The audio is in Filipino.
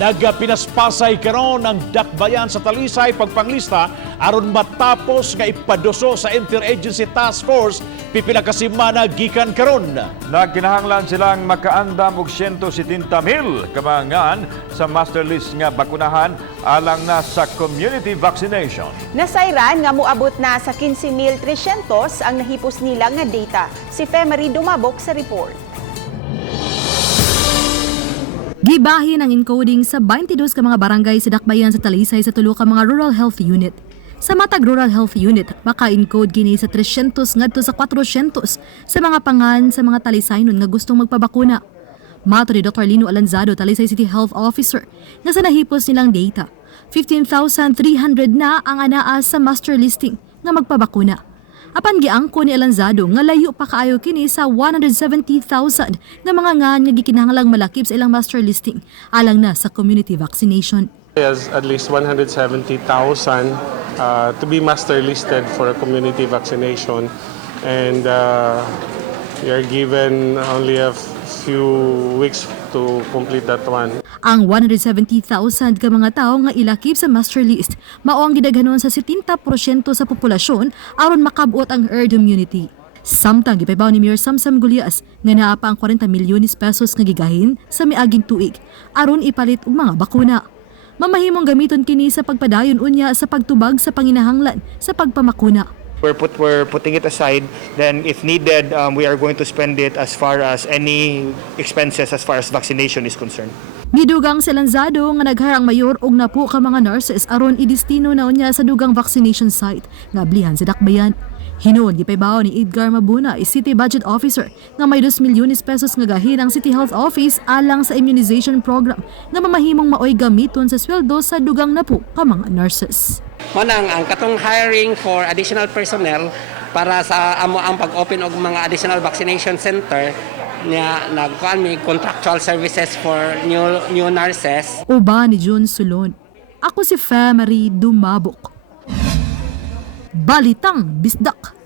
Nagpinaspasay karon ang dakbayan sa Talisay pagpanglista aron matapos nga ipaduso sa Interagency Task Force pipila ka semana gikan karon. Nagkinahanglan silang makaandam og 170,000 kamangan sa master list nga bakunahan alang na sa community vaccination. Nasayran nga moabot na sa 15,300 ang nahipos nila nga data. Si Femery dumabok sa report. Gibahin ang encoding sa 22 ka mga barangay sa dakbayan sa Talisay sa tulo ka mga rural health unit. Sa matag rural health unit, maka-encode kini sa 300 ngadto sa 400 sa mga pangan sa mga Talisaynon nga gustong magpabakuna. Mato ni Dr. Lino Alanzado, Talisay City Health Officer, nga sa nahipos nilang data, 15,300 na ang anaa sa master listing nga magpabakuna. Apan giangko ni Alanzado nga layo pa kaayo kini sa 170,000 nga mga ngan nga gikinahanglang malakip sa ilang master listing alang na sa community vaccination. Has at least 170,000 to be master listed for a community vaccination, and we are given only a few weeks to complete that one. Ang 170,000 ka mga tao nga ilakip sa master list mao ang gidaghanon sa 70% sa populasyon aron makabuot ang herd immunity. Samtang gipaybaw ni Mayor Samsam Gulyas nga naa pa ang 40 milyones pesos nga gigahin sa miaging tuig aron ipalit og mga bakuna. Mamahimong gamiton kini sa pagpadayon unya sa pagtubag sa panginahanglan sa pagpamakuna. We're putting it aside. Then if needed, we are going to spend it as far as any expenses as far as vaccination is concerned. Midugang si Lanzado nga nagharang mayor og napo ka mga nurses aron idestino na unya sa dugang vaccination site nga ablihan sa dakbayan. Hinuon gipaybaw ni Edgar Mabuna, City Budget Officer, nga may 2 milyones pesos nga gahin ang City Health Office alang sa immunization program nga mamahimong maoy gamiton sa sweldo sa dugang napo ka mga nurses. Manang ang katong hiring for additional personnel para sa amo ang pag-open og mga additional vaccination center niya nagkuan mi contractual services for new nurses. Uba ni June Sulon. Ako si Femery Dumabok. Balitang Bisdak.